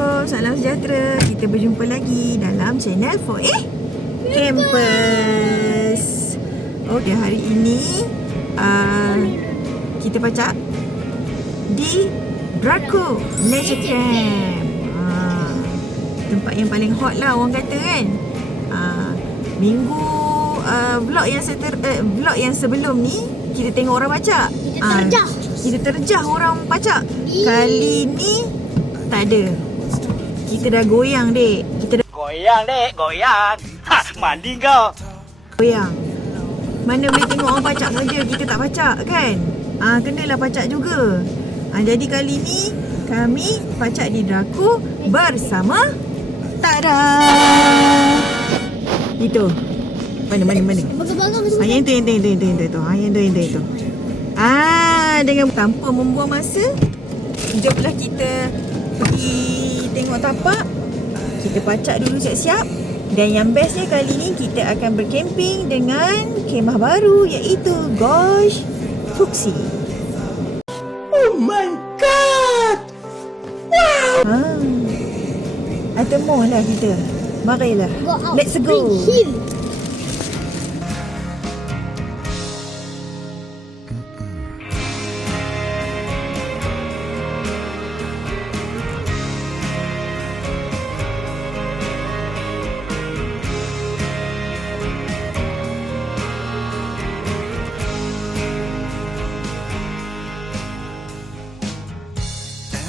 Assalamualaikum, salam sejahtera. Kita berjumpa lagi dalam channel 4A Campus. Okey, hari ini kita pacak di Draco Nature Camp. Tempat yang paling hot lah orang kata kan. Minggu vlog yang sebelum ni kita tengok orang pacak. Kita terjah orang pacak. Kali ni tak ada. Kita dah goyang, dek. Goyang, dek. Goyang. Mandi kau. Goyang. Mana boleh tengok orang pacak saja, kita tak pacak kan? Kenalah pacak juga. Jadi kali ni kami pacak di Draco bersama Tada. Itu. Mana? Yang itu. Dengan tanpa membuang masa, jomlah kita pergi tengok tapak. Kita pacak dulu siap-siap. Dan yang bestnya kali ni kita akan berkemping dengan kemah baru, iaitu Gosh Fuxi. Oh my god. Wow. Atemo lah kita. Marilah. Let's go.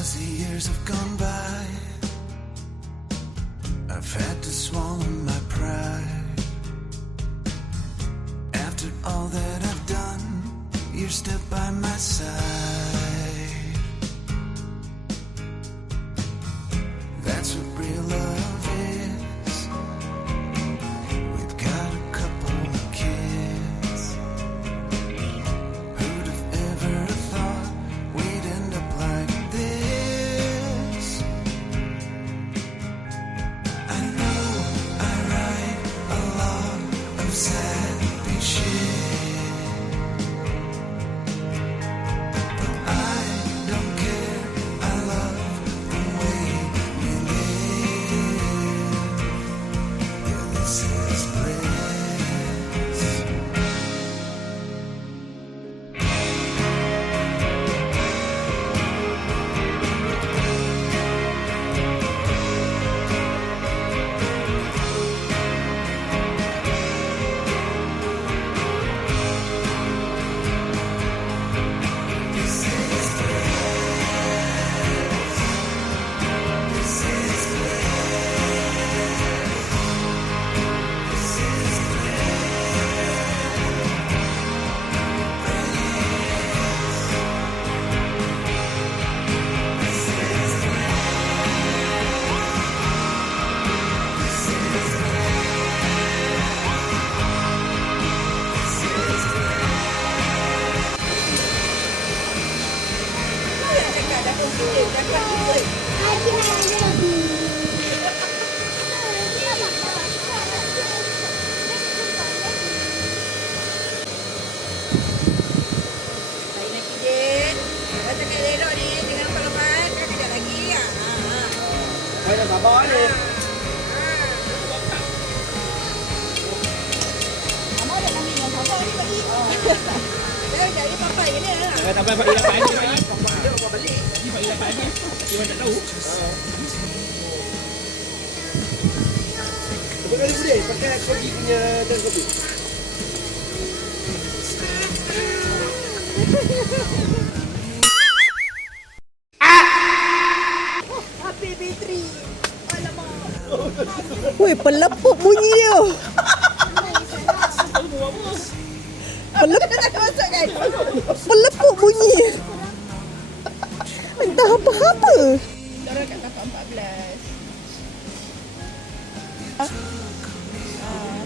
As the years have gone by, I've had to swallow my pride. After all that I've done, you're still by my side. That's what real love is. We've got a couple of kids. Who'd have ever thought we'd end up like this? I know I write a lot of sappy shit, but I don't care. I love the way we live. Yeah, this is bliss. Kau dah sabar ni. Jadi papa ini lah. Tak apa, Pak Ila Pak Haji. Dia bawa balik. Ni Pak Ila Pak Haji. Dia tak tahu. Cuba kali boleh pakai kopi punya dan kopi. Api bateri. Weh, pelepuk bunyi dia. Pelepuk bunyi. Entah apa-apa. Orang kat tapak 14.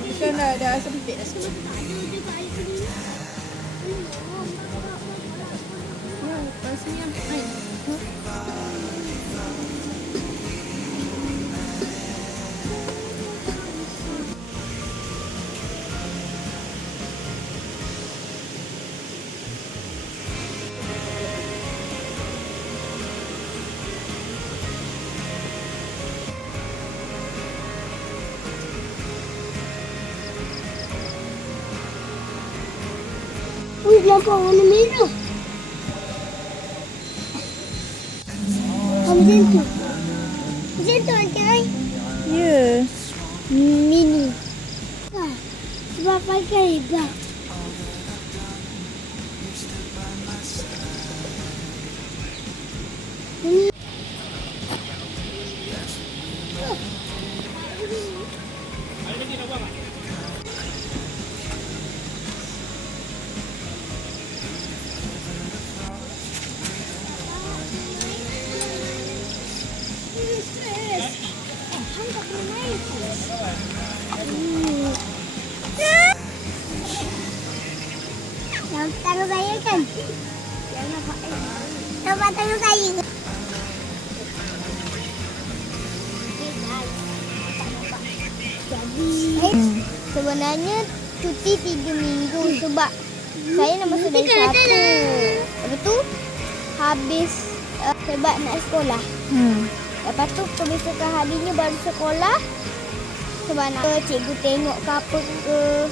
Bukan dah sempit dah semua. Ya, pasnya air. nampak warna merah. Macam tu. Macam tu Aunty Ai. Ya. Mini. Sebab pakai bag. Tangan saya kan? Nampak tangan saya. Jadi sebenarnya cuti 3 minggu sebab saya nak masuk dari 1. Lepas tu habis sebab nak sekolah. Lepas tu kebesokan harinya baru sekolah. Sebab nak cikgu tengok ke apa ke.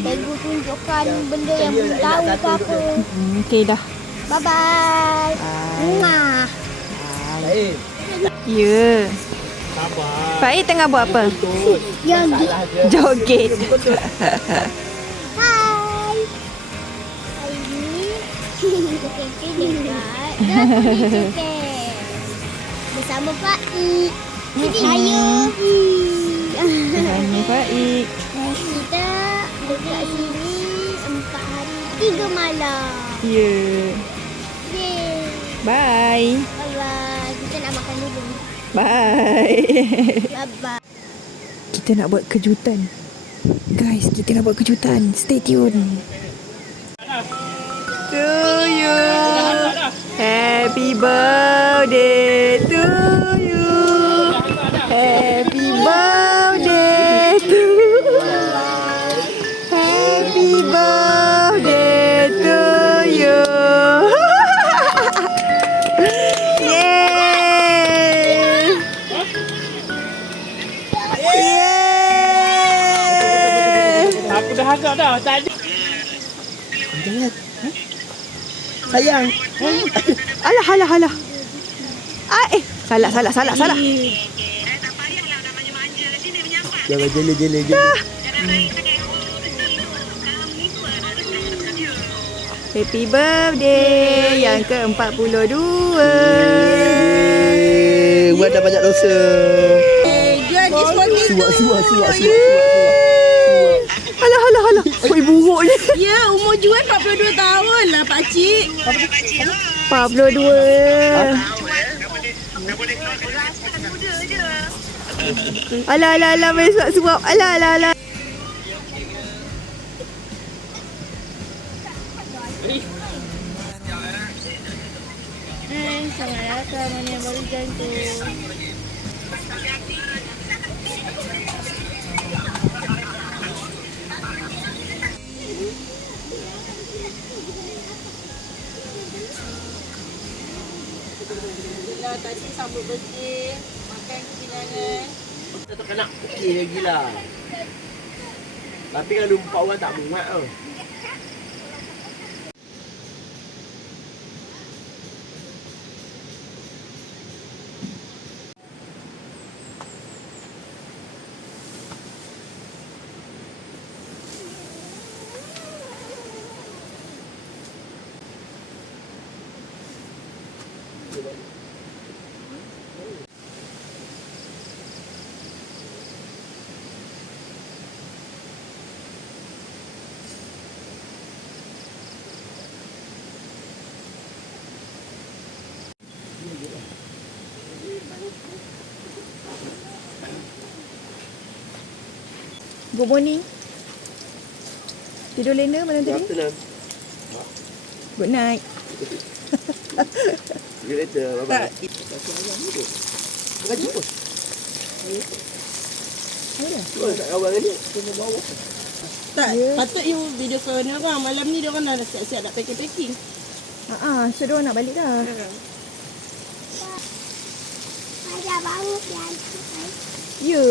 Cikgu tunjukkan benda yang belum tahu ke apa. Okey dah. Bye-bye. Mwah. Baik. Ya. Sabar. Faik tengah buat apa? Yang Joget. Hai. Hari ni kita dekat Dapur bersama Pak I. Saya. Tanya Faik. Kita dekat sini 4 hari 3 malam. Ya. Yeay. Bye. Bye-bye. Kita nak makan dulu. Bye. Bye-bye. Kita nak buat kejutan. Guys, kita nak buat kejutan. Stay tune. To you. Happy birthday to you. Happy birthday to you. Happy birthday to you. Yay! Yay! Aku dah agak dah. Tadi. Jangan. Sayang. Alah, alah, alah. Salah. Jangan jela. Happy birthday yang ke-42. Buat dah banyak dosa. Suak. Alah. Oi, buruknya. Ya, umur jual 42 tahun lah pakcik. 42. Alah, main suap-suap. Alah. Selamat datang mana yang baru jantung. Tadi sambut birthday, makan kebilangan. Tetap nak okey lagi lah. Tapi kalau 4 orang tak muat tau. Good morning. Tidur lena malam tadi? Tenang. Good night. See you later. Bye-bye. Bukan jumpa. Tuan tak kawan ni. Tunggu bawah. Tak, patut you video call ni orang. Malam ni dia orang dah siap-siap nak packing-packing. So dia orang nak balik dah. Ada bangun ya. Ya.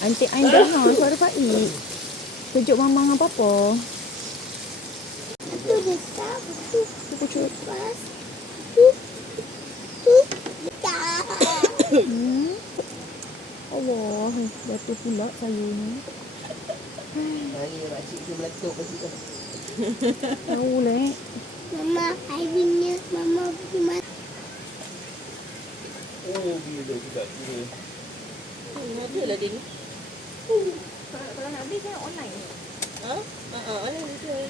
Aunty Ain dah suara Faik. Kejut mama dengan papa. Allah, jatuh pula sayurnya. Hari makcik tu meletup pasti tu. Tahu lah Mama, airnya. Mama pergi mana? Oh, bila juga dia. Ada lah dia ni. Kalau nak beli kan online. Ha? Ada dia.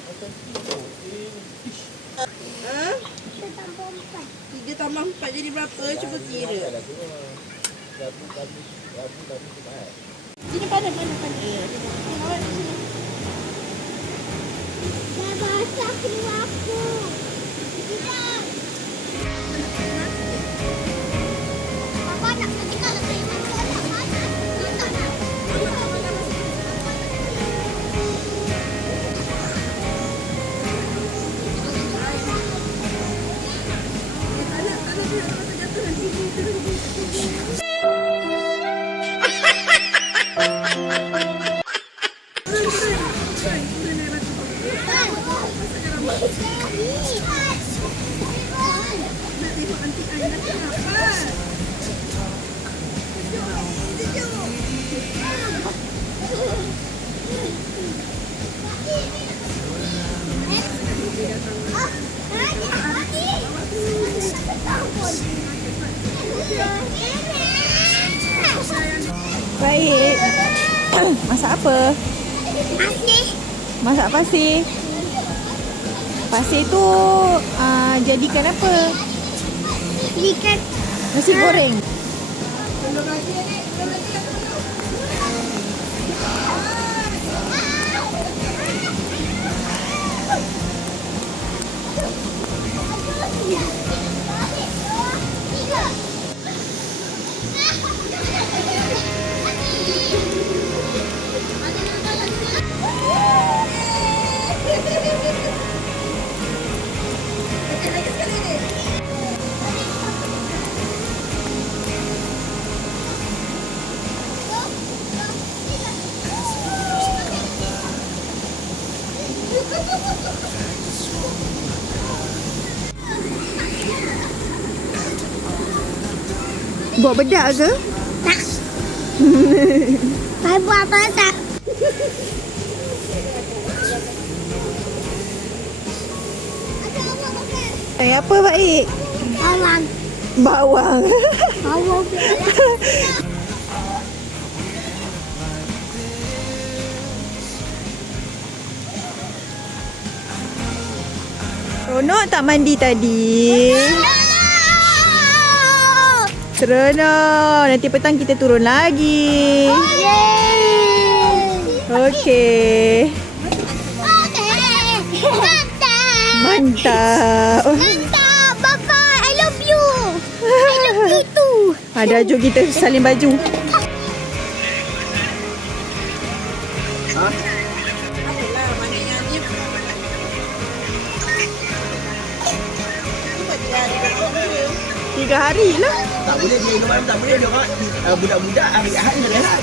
Ha? Kita tambah 4. 3 tambah 4 jadi berapa? Cuba kira. Sini pandai. Awak di sini. Dah basah keluar aku. Tidak. Papa nak pergi kalau saya masak tak panas. Tak nak. Baik. Masak apa? Asyik. Masak pasir. Pasir tu jadikan apa? Ikan. Nasi goreng. Buat bedak ke? Saya buat masak. Apa baik? Bawang. Bawang. Bawang. Seronok tak mandi tadi? Seronok. Nanti petang kita turun lagi. Okey. Mantap. Mantap. Bye-bye. I love you. I love you too. Ada jom kita salin baju. Apalah, maknanya ni. Cuba dia ada 3 hari lah. Tak boleh dia minum malam, tak boleh dia orang. Budak-budak hari Ahad dia rehat.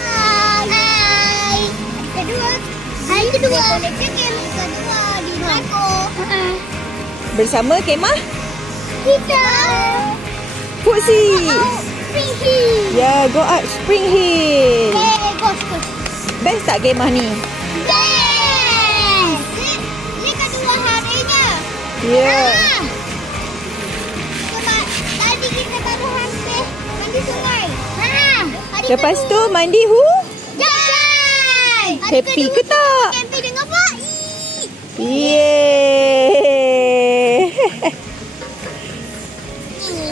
Hai. Hari kedua. Kedua di Marco. Bersama kemah Kita. Fuzi. Pihi. Ya, go up Spring Hill. Gos. Best tak kemah ni? Yes. Ini kedua harinya. Ya. Sebab tadi kita baru habis mandi sungai. Hari Lepas kedua. tu mandi Jalan. Hari Happy kedua ke tak? camping dengan Pak. Yeay.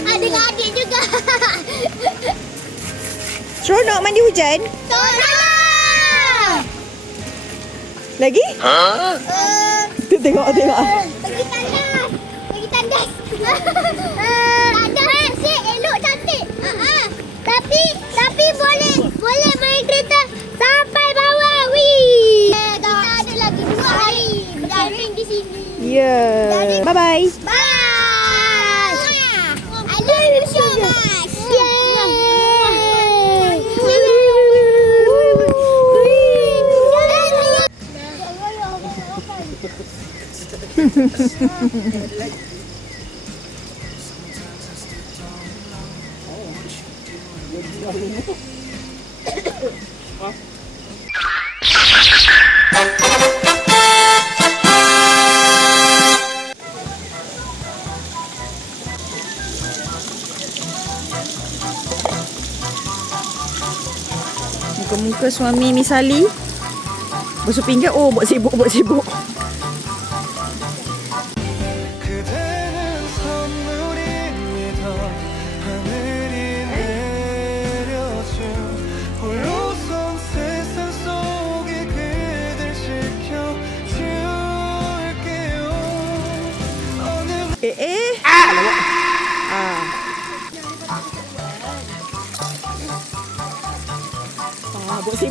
Adik-adik juga. Seronok mandi hujan? Tolong. Lagi? Tengok. Pergi tandas. Tandas asyik, elok, cantik. Tapi boleh main kereta sampai bawah. Wih. Kita ada lagi 2 hari bercamping di sini. Ya. Bye-bye. Bye. I love you so much. Yay. Muka-muka suami Miss Ali basuh pinggan. Oh, buat sibuk. 그대는 선물입니다. 하늘이 내려준 홀로선 세상 속에 그댈 지켜줄게요. 어느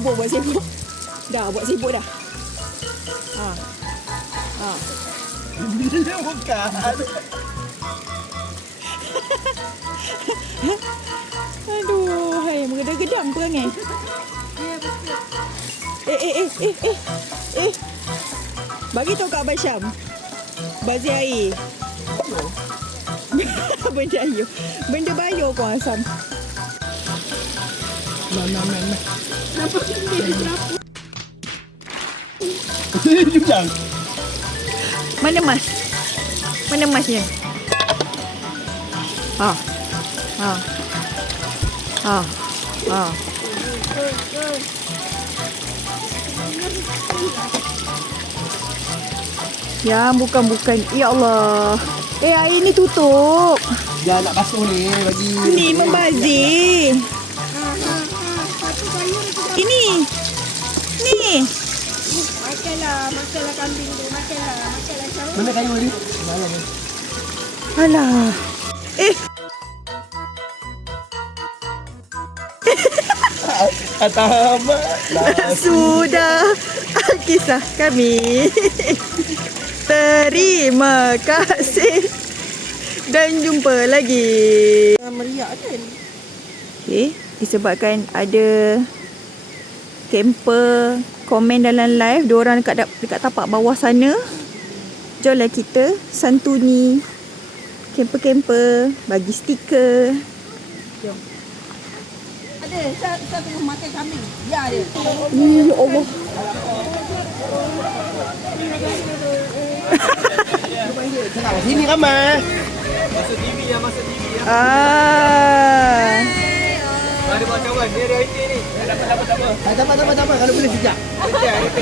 Buat sibuk. Dah, buat sibuk dah. Dia bukan. Aduh, hai, mengedam-gedam perangai. Bagi tahu kat Abang Syam. Bazir air. Benda air. Benda bayar kau asam. Jujang. Mana mas? Mana masnya? Ya, bukan. Ya Allah. Air ni tutup. Dia nak basuh ni bagi. Ni membazir. Ini. Ni. Makanlah kambing tu. Makanlah cawan. Mana kayu ni? Malam ni. Alah. Atamak. Sudah kisah kami. Terima kasih. Dan jumpa lagi. Meriak kan? Okay, disebabkan ada camper komen dalam live, diorang dekat tapak bawah sana. Jomlah kita santuni camper-camper, bagi stiker. Ada, saya tengah makan kambing. Ya ada. Ya Allah. Sini ramai. Masuk TV ya. Ada buat kawan. Dia ada IT ni. Dapat. Tak apa. Kalau boleh sejak. IT.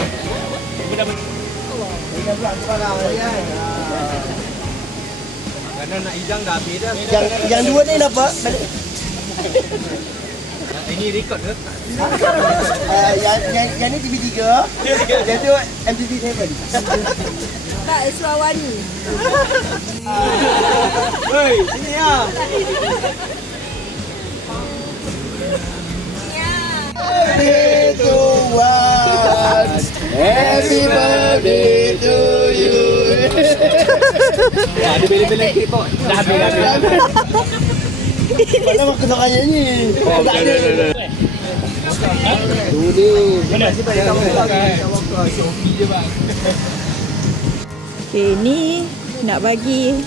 Dia pula sebarang dia. Kadang nak hijang dah habis dah. Yang dua ni dapat. Ini rekod ke? Yang ni TV3. Yang tu MTV7. Tak, Eswawani. Hei, sini ya. Birthday to one. Happy birthday to you. Ya, ada bela-bela keyboard. Dah habis. Mana aku tak nyanyi. Tak ada. Tu ni. Mana sih balik kawan kan? Shopee je bang. Okay, ni nak bagi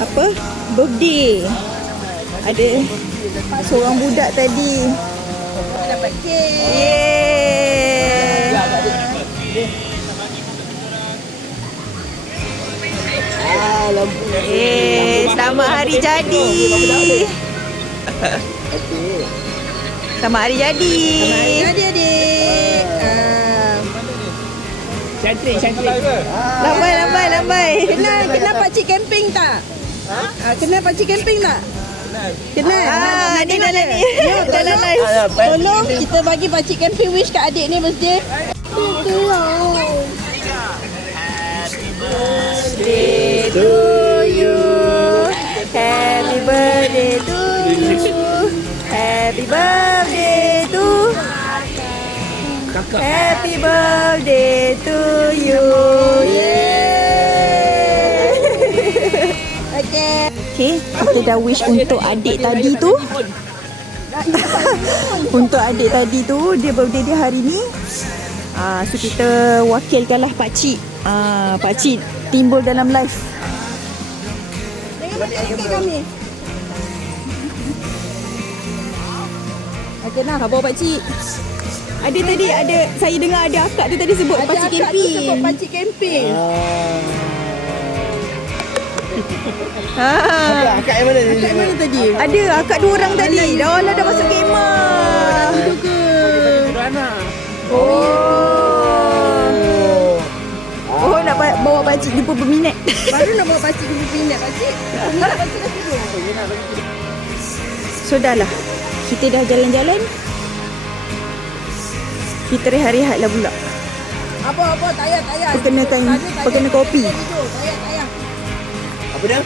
apa? Birthday. Ada seorang budak tadi Dapat kek. Yeay. Selamat hari jadi. Selamat hari jadi. Adik. Cantik. Lambai. Kenal pakcik camping tak? Kenal pakcik camping tak? Kenal. Ni dah ni. Dalam live. Tolong kita bagi pakcik camping wish kat adik ni birthday. Birthday to you. Happy birthday to you. Happy birthday to Happy birthday to you. Yeay. Okay, kita dah wish untuk adik tadi tu. Untuk adik tadi tu, dia birthday dia hari ni. So kita wakilkanlah pakcik. Pakcik timbul dalam live. Jangan balik kami. Kenal bawa pakcik. Ada tadi, saya dengar ada akak tu tadi sebut pakcik Ada akak tu camping. sebut pakcik camping. Akak yang mana ni? Akak mana tadi? Ada akak 2 orang tadi. Dah lah dah masuk kemah. Itu ke? Oh nak bawa pakcik jumpa peminat. Baru nak bawa pakcik ke pindah pakcik. Peminat pakcik dah tidur. So dah lah. Kita dah jalan-jalan. Kita rehat-rehat lah pula. Apa tak payah. Perkena kopi. Tak payah. Apa dia?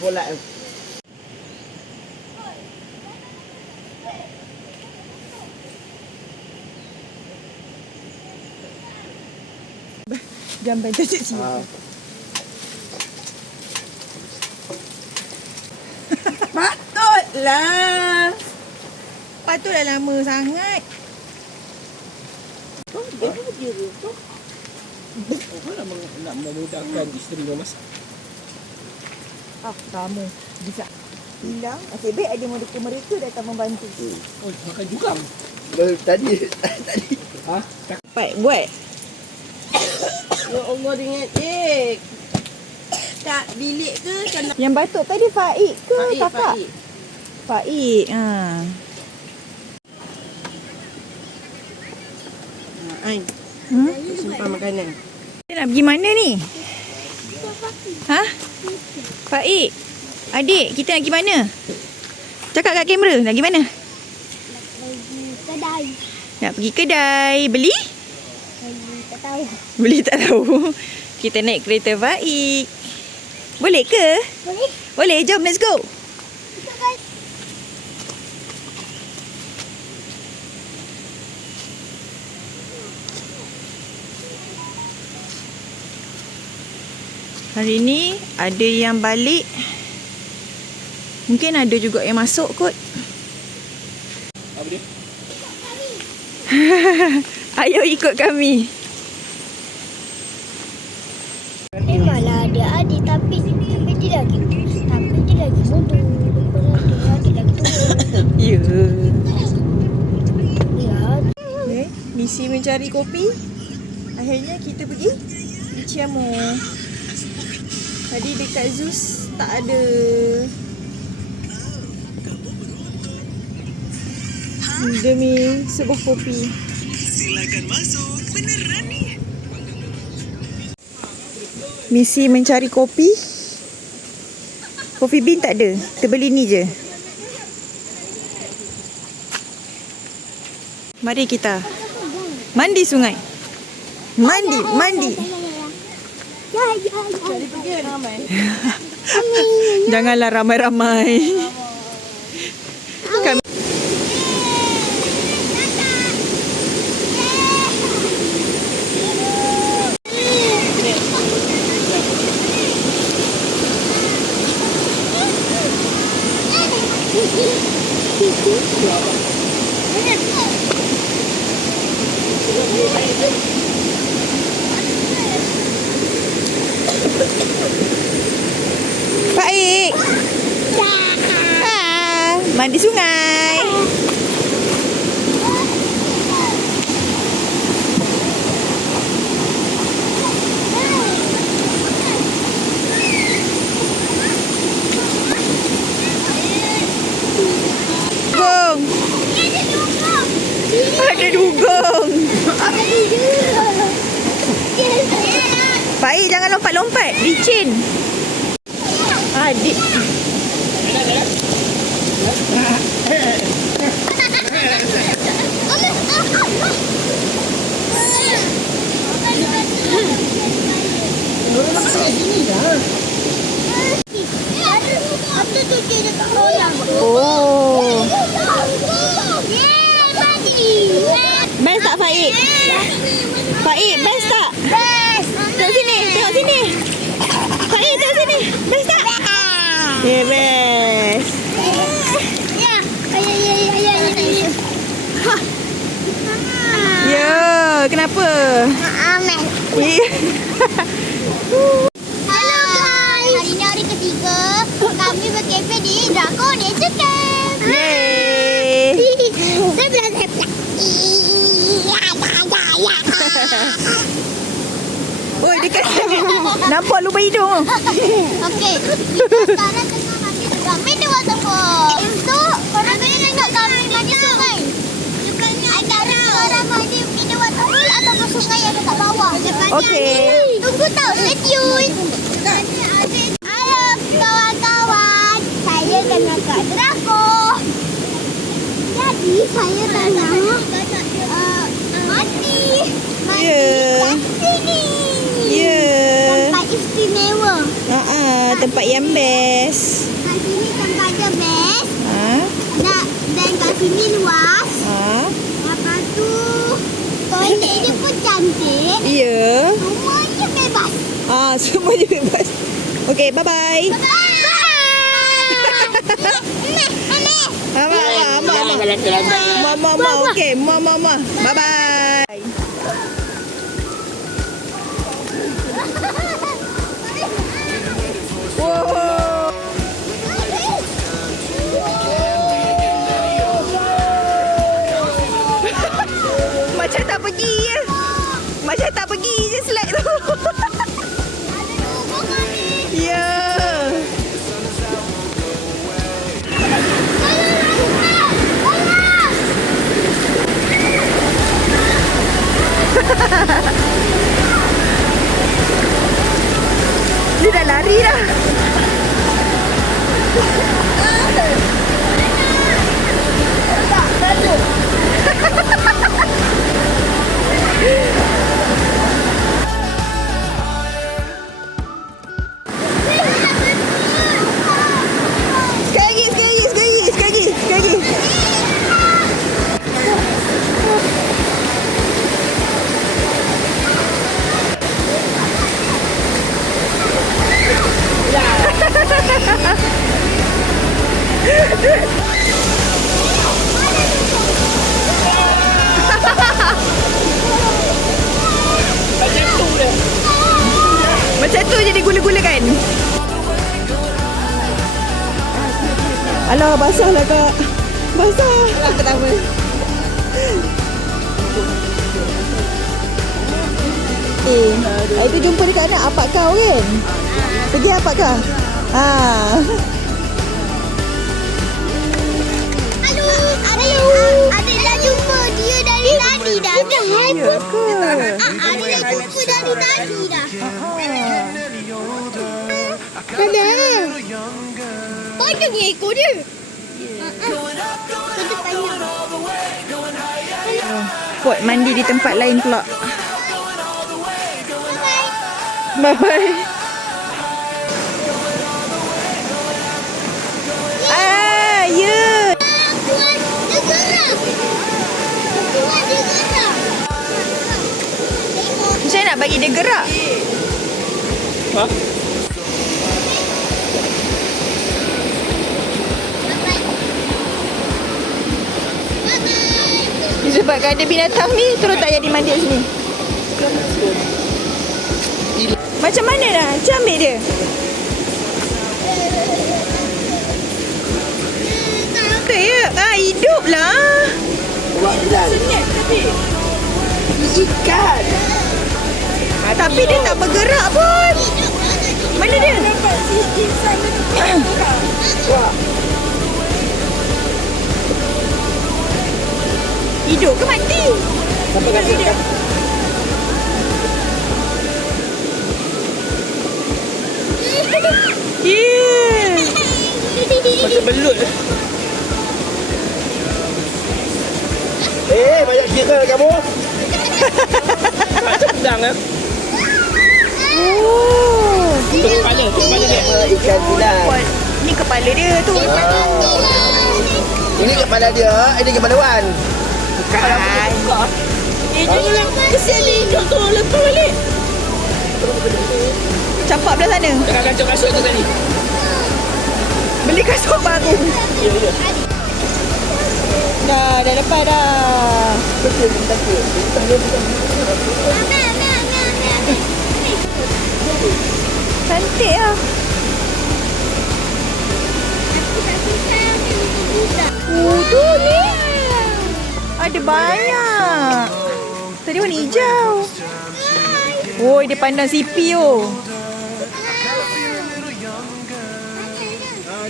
Bola. Jamban tu sini. Patutlah. Patutlah lama sangat. Nak memudahkan isteri memasak. Kamu bisa hilang. Nasib baik ada mereka datang membantu. Oh, makan juga. Tadi. Ha? Cepat buat. Ya Allah dengan tak bilik ke kena Yang batuk tadi Faik ke kakak? Faik. Faik. Ain, simpan makanan. Kita nak pergi mana ni? Ha? Faik. Adik, kita nak pergi mana? Cakap kat kamera, nak pergi mana? Kedai. Nak pergi kedai. Beli? Tak tahu. Beli tak tahu. Kita naik kereta Faik. Boleh ke? Boleh? Boleh, jom let's go. Hari ni ada yang balik. Mungkin ada juga yang masuk kot. Apa dia? Ayo ikut kami. Memanglah ada adik tapi dia lagi bodoh. Dia lagi tua. Ya. Ya. Okay. Misi mencari kopi. Akhirnya kita pergi di Ciamo. Tadi dekat Zeus tak ada. Demi sebuah kopi. Silakan masuk. Beneran nih. Misi mencari kopi. Coffee bean tak ada. Terbeli ni je. Mari kita mandi sungai. Mandi. Ya. Jadi pergi ramai. Janganlah ramai-ramai. Kami Baik. Mandi sungai. Dugong. Ada dugong. Baik, jangan lompat-lompat. Licin. Adik. Faik, best tak? Best. Tengok sini, tengok sini. Faik, tengok sini. Best tak? Yeah, best. Ya. Ya. Ya, kenapa? Amen. Ya. Hello guys. Hari ni hari ketiga. Kami berkempen di Draco Nature Camp. Yeay. Sebelah. Oi, dekat sini. Nampak lubang hidung. Okey. Kita sekarang tengah mandi Mini Waterfall. Esok korang boleh tengok kami mandi sungai. Antara korang mandi Mini Waterfall ataupun sungai yang dekat bawah. Okey. Tunggu tau. Stay tune. Halo kawan-kawan. Saya tengah kat Draco. Jadi saya tengah mandi. Ya. Kat sini. Ya. Tempat istimewa. Tempat yang best. Kat sini tempat dia best. Dan kat sini luas. Lepas tu toilet dia pun cantik. Ya. Semuanya bebas. Semuanya bebas. Okey, bye-bye. Mama. Okey, mama. Bye-bye. Wow. Macam tak pergi je. Macam tak pergi je slide tu. Ya. Dia dah lari dah. Sekali lagi. Macam tu je digula-gula kan? Alah, basah lah kak. Basah. Ketawa. Hari tu jumpa dekat anak apak kau kan? Pergi apak kau? Adik dah jumpa dia dari tadi dah. Ya ke? Adik dah jumpa dari tadi dah. Ada. Panjang ekor dia. Kita panjang. Pot mandi di tempat lain pula. Bye-bye. Ya. Dia gerak. Dia gerak. Saya nak bagi dia gerak. Sebabkan ada binatang ni, terus tak jadi mandi kat sini. Macam mana dah? Macam ambil dia? Tak ya? Hidup lah. Senyap tapi ikan. Tapi dia tak bergerak pun. Mana dia? Nampak si insan tu. Wah. Hidup ke mati? Sampai kat sini. Yeah. Macam belut. Banyak kira kamu. Macam pedang kan? Oh. Kepala dia. Ikan pilar. Ni kepala dia tu. Ini kepala dia, ini kepala Wan. Bukan. jangan. Kesian ni hijau tu. Lepas balik. Campak belah sana. Jangan kacau kasut tu tadi. Beli kasut baru. Ya, ya. Dah lepas dah. Cantik lah. Tu ni. Ada banyak. Tadi warna hijau. Oh, dia pandang CP tu.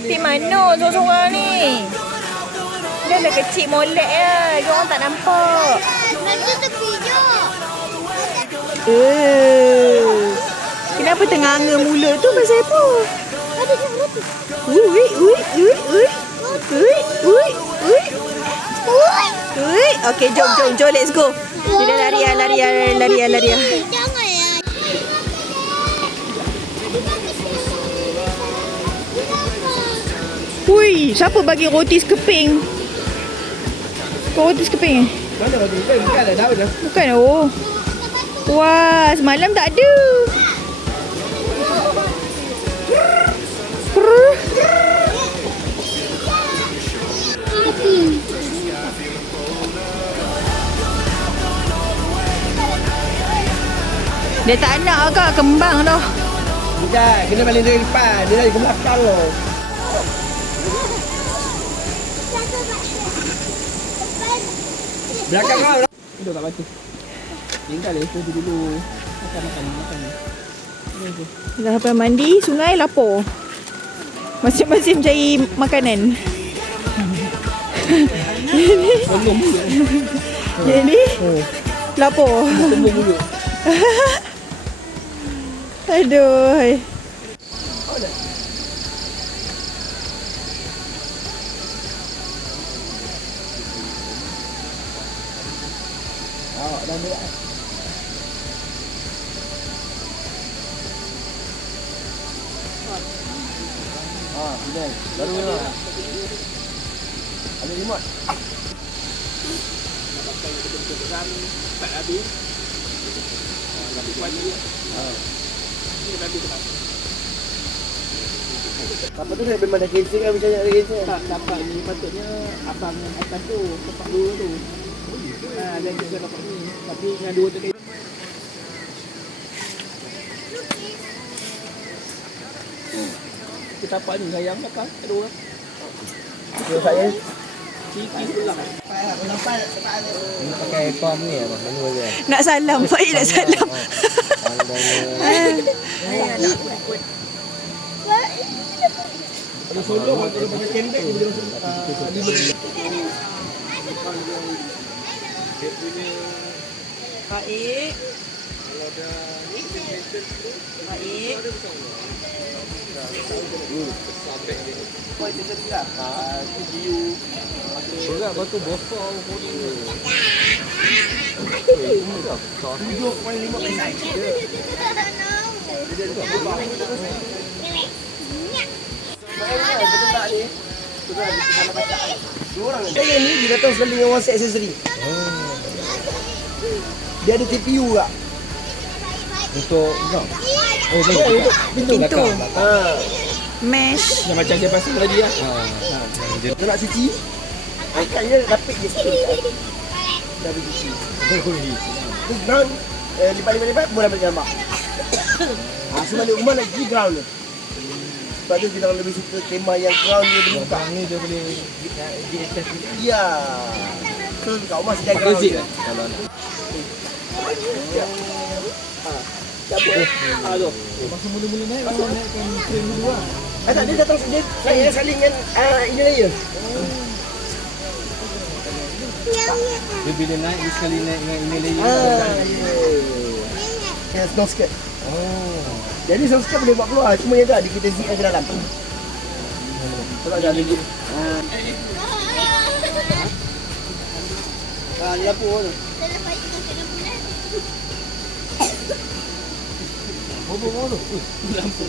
Pergi mana sorang-sorang ni? Dia dah kecil molek je. Dia orang tak nampak. Nanti terpijak. Kenapa tenganga mulut tu pasal apa? Ada yang roti. Ui. Okay, jom, let's go. Dia lari. Jangan ya. Hui, siapa bagi roti sekeping? Kau roti sekeping eh? Mana roti? Bukan dah daun dah. Bukan, oh. Wah, semalam tak ada. Dia tak nak agak kembang dah. Bukan, kena balik dari depan. Dia dari ke belakang loh. Belakang kau. Duduk kat batu. Tinggal dia tu dulu. Makan. Dah lepas mandi, sungai lapor. Masing-masing cari makanan. Tolong dulu. Jadi, lapor. Tolong dulu. Aduh. Awak dah buat. Sudah. Baru ni. Ada remote. Cepat habis. Habis pagi. Ini habis dah. Apa tu saya memang dah cancel kan macam nak cancel. Tak dapat ni patutnya abang yang atas tu, tempat dua tu. Dan kita dapat ni. Tapi dengan dua tu kita apa ni sayang apa? Kedua. Kedua saya. Ciki pula. Ini pakai pom ni apa? Manual dia. Nak salam, Faik nak salam. Ada solo kalau pakai kendek dia Faik. Faik. Berat batu bosor kuning ni. 7.5 pesak. Saya ni dia datang sekali dengan one set accessory. Dia ada CPU tak? Untuk untuk pintu. Mesh. Yang macam saya pasal tadi lah. Dia nak cuci. Angkat je lapik je sikit. Dah pergi cuci. Terus ground lipat boleh ambil gambar. Sebalik rumah nak pergi ground tu. Sebab tu kita lebih suka tema yang ground dia boleh buka. Ni dia boleh di atas. Ya. So kat rumah sedang ground. Kalau nak. Masa mula-mula naik, masa naikkan train dulu lah. Tak, dia datang dia saling dengan ini dia. Dia bila naik, dia sekali naik dengan email layer. Yang snow skirt. Jadi snow skirt boleh buat keluar, cuma yang tu ada kita zip ke dalam. Kalau ada lagi. Lampu tu. Bobo tu. Lampu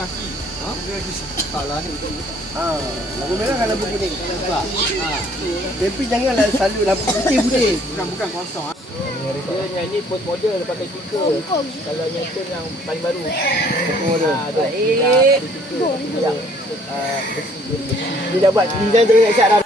kaki. Tak lah ni. Lampu merah kan lampu kuning. Tapi janganlah selalu lampu putih. Bukan kosong. Dia yang ni post model pakai stiker. Kalau yang tu yang paling baru. Model. Dia dah buat design tu dengan Syah dah.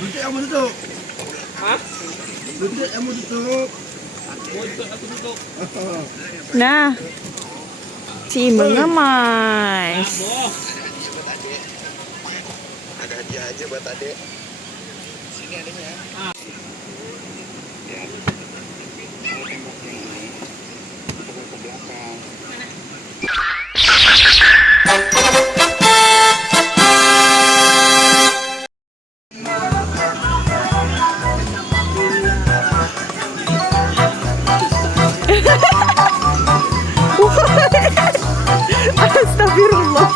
Lutut yang mau tutup. Ha? Lutut yang mau tutup. Nah. Si mengemas. Ada hadiah aja buat adik. Astagfirullah.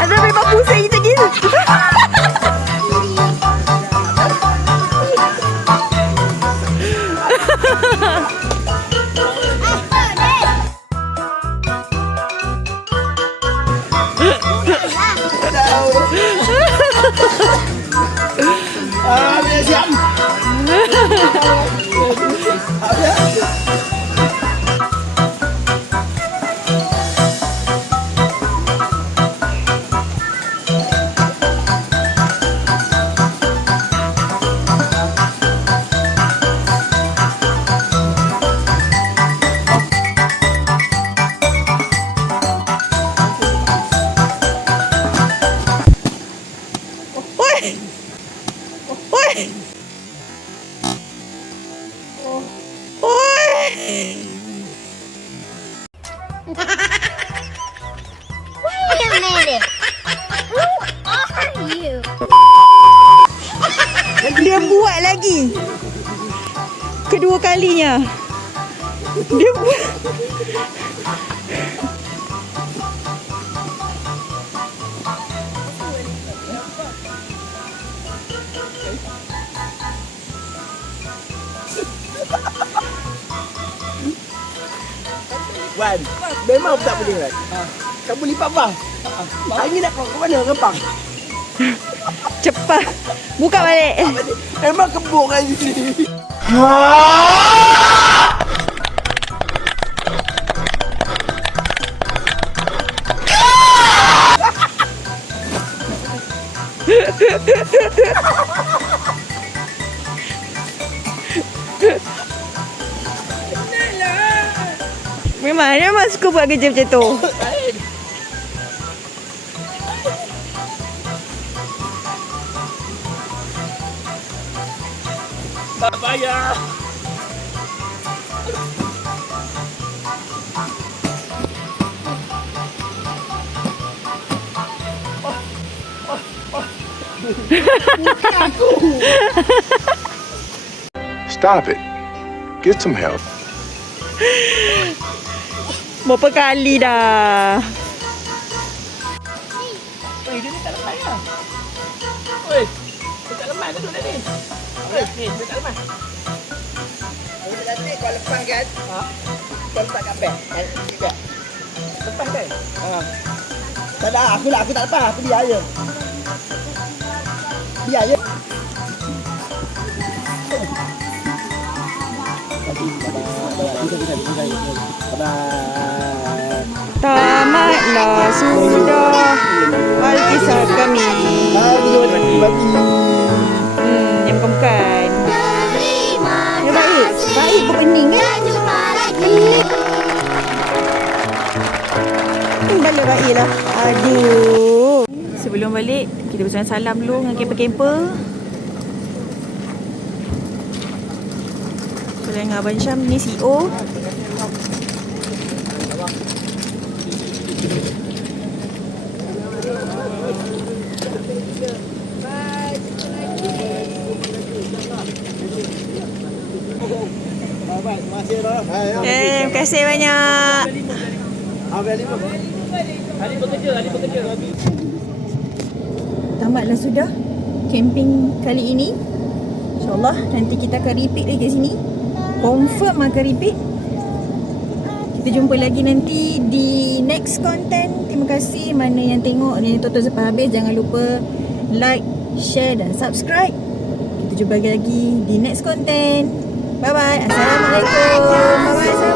Ada memang pusing macam gitu. Dia siap. Wait a minute. Who are you? Dia buat lagi. Kedua kalinya. Dia buat. Wan, memang tak boleh kan? Kamu lipat bang. Angin nak ke mana rempang? Cepat. Buka balik. Memang kebuk kan di sini. Memang suka buat kerja macam tu. Tak payah. Stop it. Get some help. Berapa kali dah. Oi, dia ni tak lepas lah. Oi, dia tak lepas tu tadi. Oi, ni dia tak lepas. Kalau nanti kau lepas kan? Ha? Kau lepas kat beg. Kan? Lepas kan? Ha. Tak ada, aku tak lepas. Aku biar je. Biar je. Tamatlah sudah Alkisah kami. Yang bukan. Yang baik. Baik berpening kan? Balik baik lah. Aduh. Sebelum balik, kita bersenang salam dulu dengan kemper-kemper. So, dengan Abang Syam ni CEO. Terima kasih banyak. Tamatlah sudah camping kali ini. InsyaAllah nanti kita akan repeat lagi kat sini. Confirm akan repeat. Kita jumpa lagi nanti di next content. Terima kasih mana yang tengok ni tonton sampai habis. Jangan lupa like, share dan subscribe. Kita jumpa lagi di next content. Bye bye. Assalamualaikum. Bye bye.